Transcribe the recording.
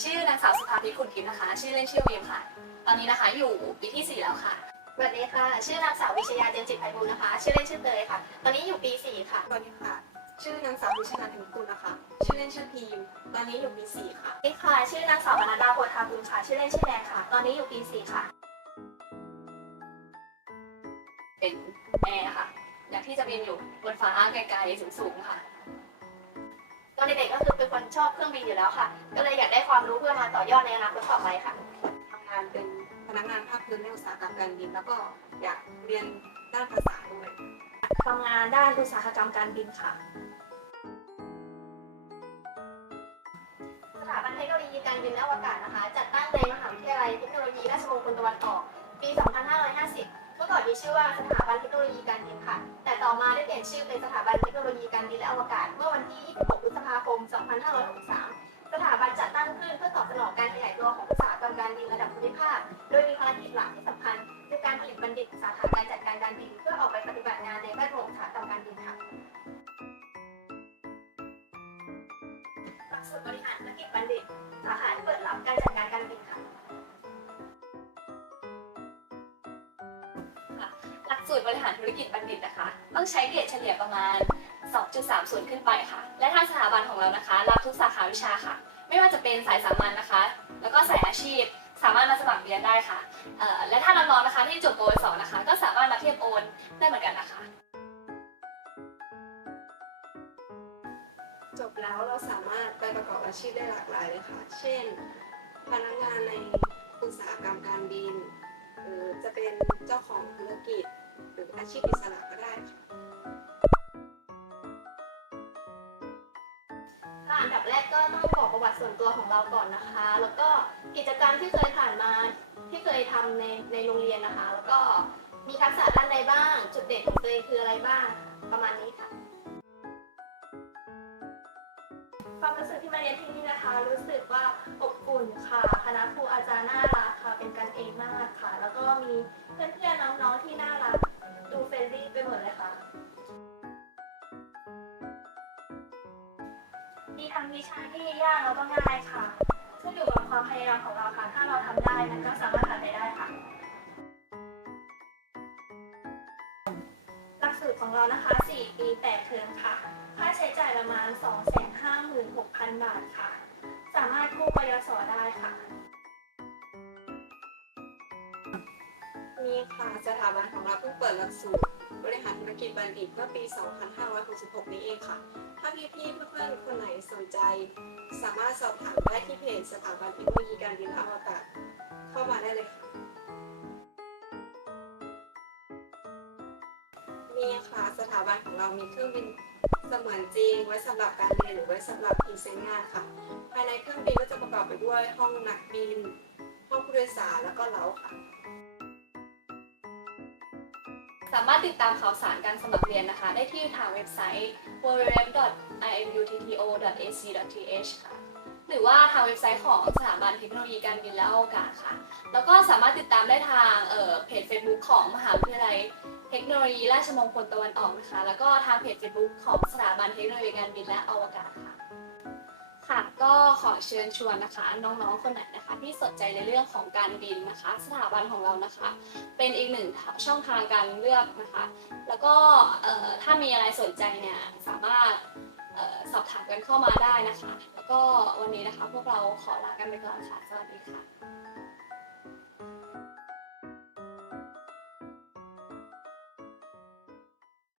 ชื่อนางสาวสุภาพิคุณทิพย์นะคะ ชื่อเล่นชื่อวีมค่ะ ตอนนี้นะคะอยู่ปีที่ 4 แล้วค่ะ สวัสดีค่ะ ชื่อนางสาววิชยาเจนจิตไพบูลย์นะคะ ชื่อเล่นชื่อเตยค่ะ ตอนนี้อยู่ปี 4 ค่ะ สวัสดีค่ะ ชื่อนางสาววิชนาเทมกุลนะคะ ชื่อเล่นชื่อพีม ตอนนี้อยู่ปีสี่ค่ะสวัสดีค่ะ ชื่อนางสาววรรณดาโพธาบุญค่ะ ชื่อเล่นชื่อแดงค่ะ ตอนนี้อยู่ปี 4 ค่ะ เป็นแอร์ค่ะ อยากที่จะบินอยู่บนฟ้าไกลๆสูงๆค่ะต อนเด็กๆก็คือเป็นคนชอบเครื่องบินอยู่แล้วค่ะ ก็เลยอยากได้ความรู้เพื่อมาต่อยอดในอนาคตต่อไปค่ะทำงานเป็นพนักงานภาคพื้นในอุตสาหกรรมการบิน แล้วก็อยากเรียนด้านภาษาด้วยทำงานด้านอุตสาหกรรมการบินค่ะ สถาบันเทคโนโลยีการบินและอวกาศนะคะ จัดตั้งในมหาวิทยาลัยเทคโนโลยีราชมงคลตะวันออก ปี 2550 เมื่อก่อนมีชื่อว่าสถาบันเทคโนโลยีการบินค่ะ แต่ต่อมาได้เปลี่ยนชื่อเป็นสถาบันเทคโนโลยีการบินและอว การผลิตบัณฑิตสาขาการจัดการการบินเพื่อออกไปปฏิบัติงานในแวดวงอุตสาหกรรมการบินค่ะหลักสูตรบริหารธุรกิจบัณฑิตสาขาที่เปิดรับการจัดการการบินค่ะหลักสูตรบริหารธุรกิจบัณฑิตนะคะ ต้องใช้เกรดเฉลี่ยประมาณ 2.30 ขึ้นไปค่ะ และทางสถาบันของเรานะคะ รับทุกสาขาวิชาค่ะ ไม่ว่าจะเป็นสายสามัญนะคะ แล้วก็สายอาชีพ สามารถมาสมัครเรียนได้ค่ะและถ้าน้องๆนะคะที่จบโปรสองนะคะ ก็สามารถมาเทียบโอนได้เหมือนกันนะคะ จบแล้วเราสามารถไปประกอบอาชีพได้หลากหลายเลยค่ะ เช่น พนักงานในอุตสาหกรรมการบิน หรือจะเป็นเจ้าของธุรกิจหรืออาชีพอิสระ บแรกก็ต้องบอกประวัติส่วนตัวของเราก่อนนะคะ แล้วก็กิจกรรมที่เคยผ่านมาที่เคยทำในในโรงเรียนนะคะ แล้วก็มีทักษะด้านใดบ้าง จุดเด่นของตัวเองคืออะไรบ้าง ประมาณนี้ค่ะ ความรู้สึกที่มาเรียนที่นี่นะคะ รู้สึกว่าอบอุ่นค่ะ คณะครูอาจารย์น่ารักค่ะ เป็นกันเองมากค่ะ แล้วก็มีเพื่อนๆน้องๆที่น่ารัก มีทั้งวิชาที่ยากแล้วก็ง่ายค่ะขึ้นอยู่กับความพยายามของเราค่ะ ถ้าเราทำได้มันก็สามารถผ่านไปได้ค่ะ หลักสูตรของเรานะคะ 4 ปี 8 เทอมค่ะ ค่าใช้จ่ายประมาณ 256,000 บาทค่ะ สามารถกู้ปยสได้ค่ะมีค่ะสถาบันของเราเพิ่งเปิดหลักสูตร บริหารธุรกิจบัณฑิตเมื่อปี 2566 นี้เองค่ะ ถ้าพี่ๆเพื่อนๆคนไหนสนใจ สามารถสอบถามได้ที่เพจสถาบันเทคโนโลยีการบินและอวกาศเข้ามาได้เลยค่ะมีค่ะสถาบันของเรามีเครื่องบินเสมือนจริงไว้สำหรับการเรียนหรือไว้สำหรับพรีเซนต์งานค่ะ ภายในเครื่องบินก็จะประกอบไปด้วยห้องนักบิน ห้องผู้โดยสารแล้วก็เล้าค่ะ สามารถติดตามข่าวสารการสมัครเรียนนะคะ ได้ที่ทางเว็บไซต์ www.imutto.ac.th ค่ะ หรือว่าทางเว็บไซต์ของสถาบันเทคโนโลยีการบินและอวกาศค่ะ แล้วก็สามารถติดตามได้ทางเเพจ Facebook ของมหาวิทยาลัยเทคโนโลยีราชมงคลตะวันออกนะคะ แล้วก็ทางเพจ Facebook ของสถาบันเทคโนโลยีการบินและอวกาศค่ะ ก็ขอเชิญชวนนะคะ น้องๆคนไหนนะคะที่สนใจในเรื่องของการบินนะคะ สถาบันของเรานะคะ เป็นอีกหนึ่งช่องทางการเลือกนะคะ แล้วก็ถ้ามีอะไรสนใจเนี่ยสามารถออสอบถามกันเข้ามาได้นะคะ แล้วก็วันนี้นะคะพวกเราขอลากันไปก่อนค่ะสวัสดีค่ะ